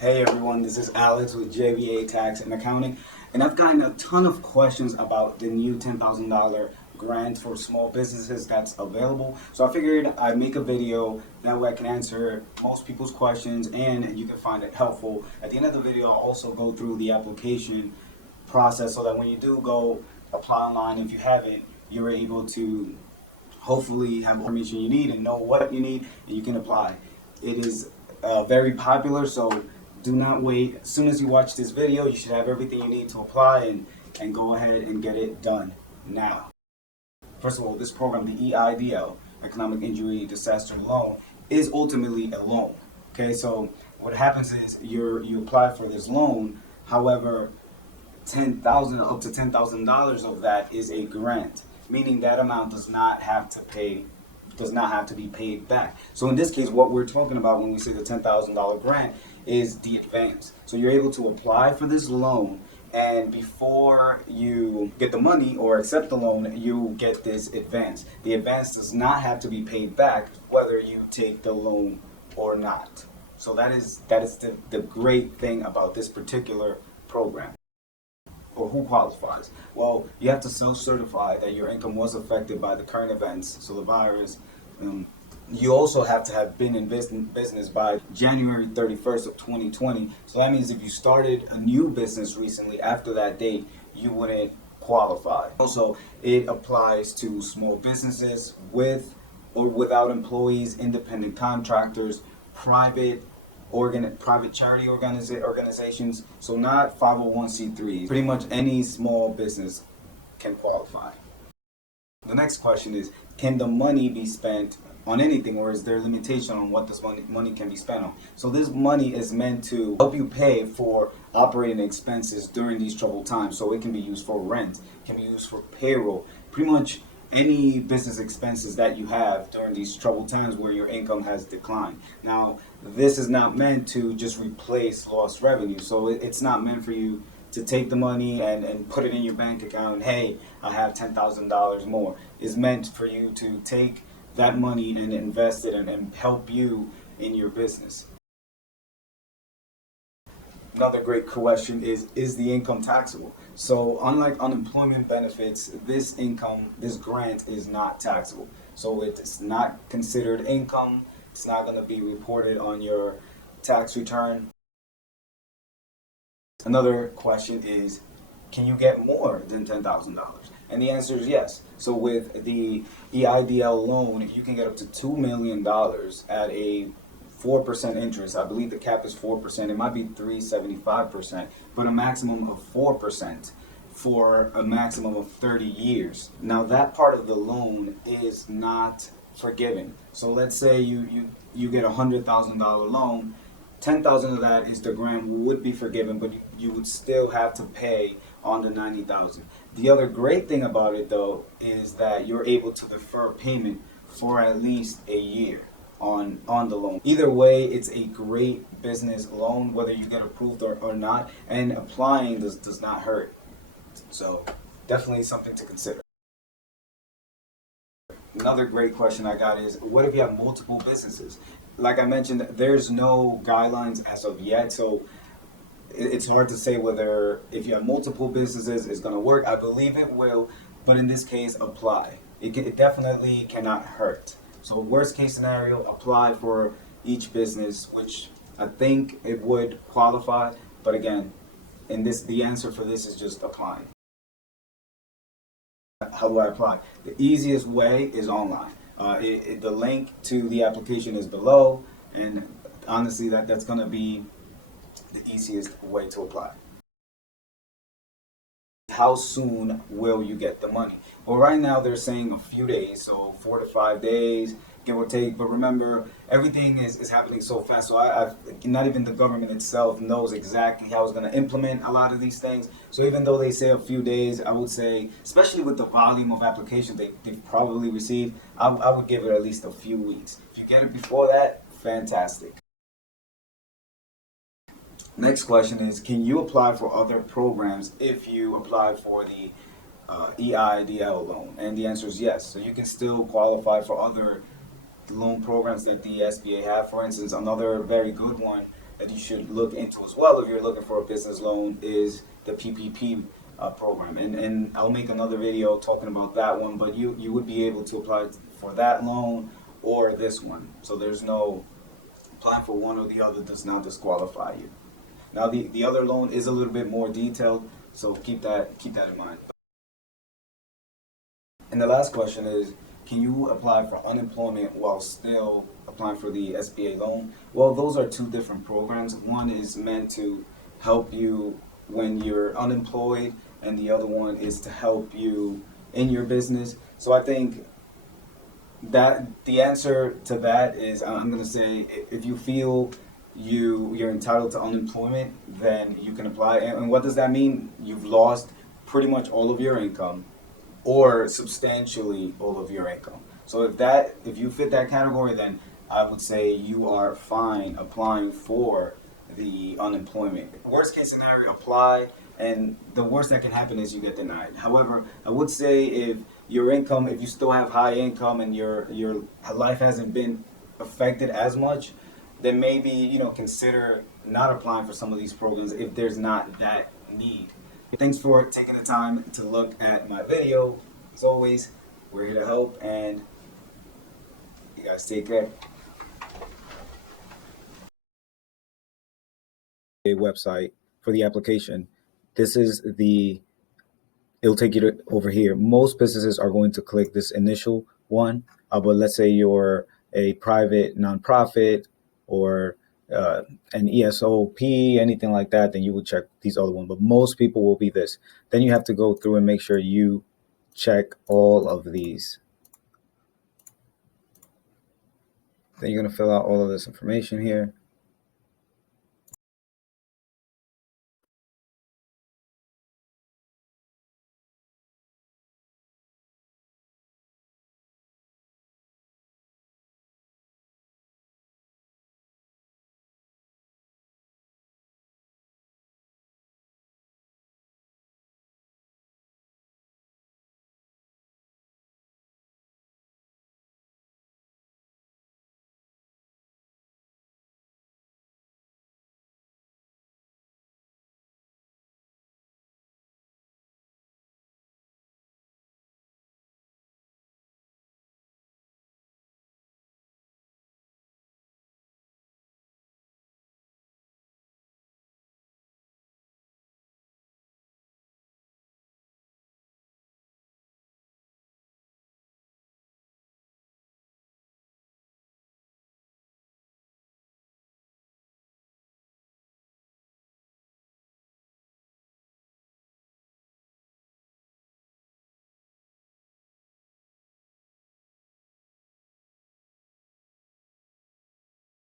Hey everyone, this is Alex with JBA Tax and Accounting, and I've gotten a ton of questions about the new $10,000 grant for small businesses that's available. So I figured I'd make a video, that way I can answer most people's questions and you can find it helpful. At the end of the video, I'll also go through the application process so that when you do go apply online, if you haven't, you're able to hopefully have information you need and know what you need and you can apply. It is very popular, so do not wait. As soon as you watch this video, you should have everything you need to apply and go ahead and get it done now. First of all, this program, the EIDL, Economic Injury Disaster Loan, is ultimately a loan. Okay, so what happens is you apply for this loan. However, up to $10,000 of that is a grant, meaning that amount does not have to be paid back. So in this case, what we're talking about when we say the $10,000 grant is the advance. So you're able to apply for this loan, and before you get the money or accept the loan, you get this advance. The advance does not have to be paid back whether you take the loan or not. So that is the great thing about this particular program. Or who qualifies? Well, you have to self-certify that your income was affected by the current events, so the virus. You also have to have been in business by January 31st of 2020. So that means if you started a new business recently after that date, you wouldn't qualify. Also, it applies to small businesses with or without employees, independent contractors, private charity organizations, so not 501c3s. Pretty much any small business can qualify. The next question is, can the money be spent on anything, or is there a limitation on what this money can be spent on? So this money is meant to help you pay for operating expenses during these troubled times. So it can be used for rent, it can be used for payroll, pretty much any business expenses that you have during these troubled times where your income has declined. Now, this is not meant to just replace lost revenue. So it's not meant for you to take the money and put it in your bank account and, hey, I have $10,000 more. It's meant for you to take that money and invest it and help you in your business. Another great question is the income taxable? So unlike unemployment benefits, this grant is not taxable. So it's not considered income. It's not going to be reported on your tax return. Another question is, can you get more than $10,000? And the answer is yes. So with the EIDL loan, you can get up to $2 million at a 4% interest. I believe the cap is 4%. It might be 3.75%, but a maximum of 4% for a maximum of 30 years. Now that part of the loan is not forgiven. So let's say you get a $100,000 loan. 10,000 of that is the grant would be forgiven, but you would still have to pay on the 90,000. The other great thing about it though is that you're able to defer payment for at least a year on the loan. Either way, it's a great business loan, whether you get approved or not, and applying does not hurt. So definitely something to consider. Another great question I got is, what if you have multiple businesses? Like I mentioned, there's no guidelines as of yet, so it's hard to say whether if you have multiple businesses it's going to work. I believe it will, but in this case, apply. It definitely cannot hurt. So worst case scenario, apply for each business, which I think it would qualify. But again, the answer for this is just applying. How do I apply? The easiest way is online. The link to the application is below, and honestly, that's going to be the easiest way to apply. How soon will you get the money? Well, right now they're saying a few days, so 4 to 5 days, give or take. But remember, everything is happening so fast, so not even the government itself knows exactly how it's going to implement a lot of these things. So even though they say a few days, I would say, especially with the volume of applications they've probably received, I would give it at least a few weeks. If you get it before that, fantastic. Next question is, can you apply for other programs if you apply for the EIDL loan? And the answer is yes. So you can still qualify for other loan programs that the SBA have. For instance, another very good one that you should look into as well if you're looking for a business loan is the PPP program. And I'll make another video talking about that one, but you would be able to apply for that loan or this one. So there's no, applying for one or the other does not disqualify you. Now the other loan is a little bit more detailed, so keep that in mind. And the last question is, can you apply for unemployment while still applying for the SBA loan? Well, those are two different programs. One is meant to help you when you're unemployed, and the other one is to help you in your business. So I think that the answer to that is, I'm going to say, if you feel you're entitled to unemployment, then you can apply. And what does that mean? You've lost pretty much all of your income or substantially all of your income. So if you fit that category, then I would say you are fine applying for the unemployment. Worst case scenario, apply, and the worst that can happen is you get denied. However, I would say if your income, if you still have high income and your life hasn't been affected as much, then maybe consider not applying for some of these programs if there's not that need. Thanks for taking the time to look at my video. As always, we're here to help, and you guys take care. A website for the application. This is it'll take you to over here. Most businesses are going to click this initial one, but let's say you're a private nonprofit or an ESOP, anything like that, then you would check these other ones. But most people will be this. Then you have to go through and make sure you check all of these. Then you're going to fill out all of this information here.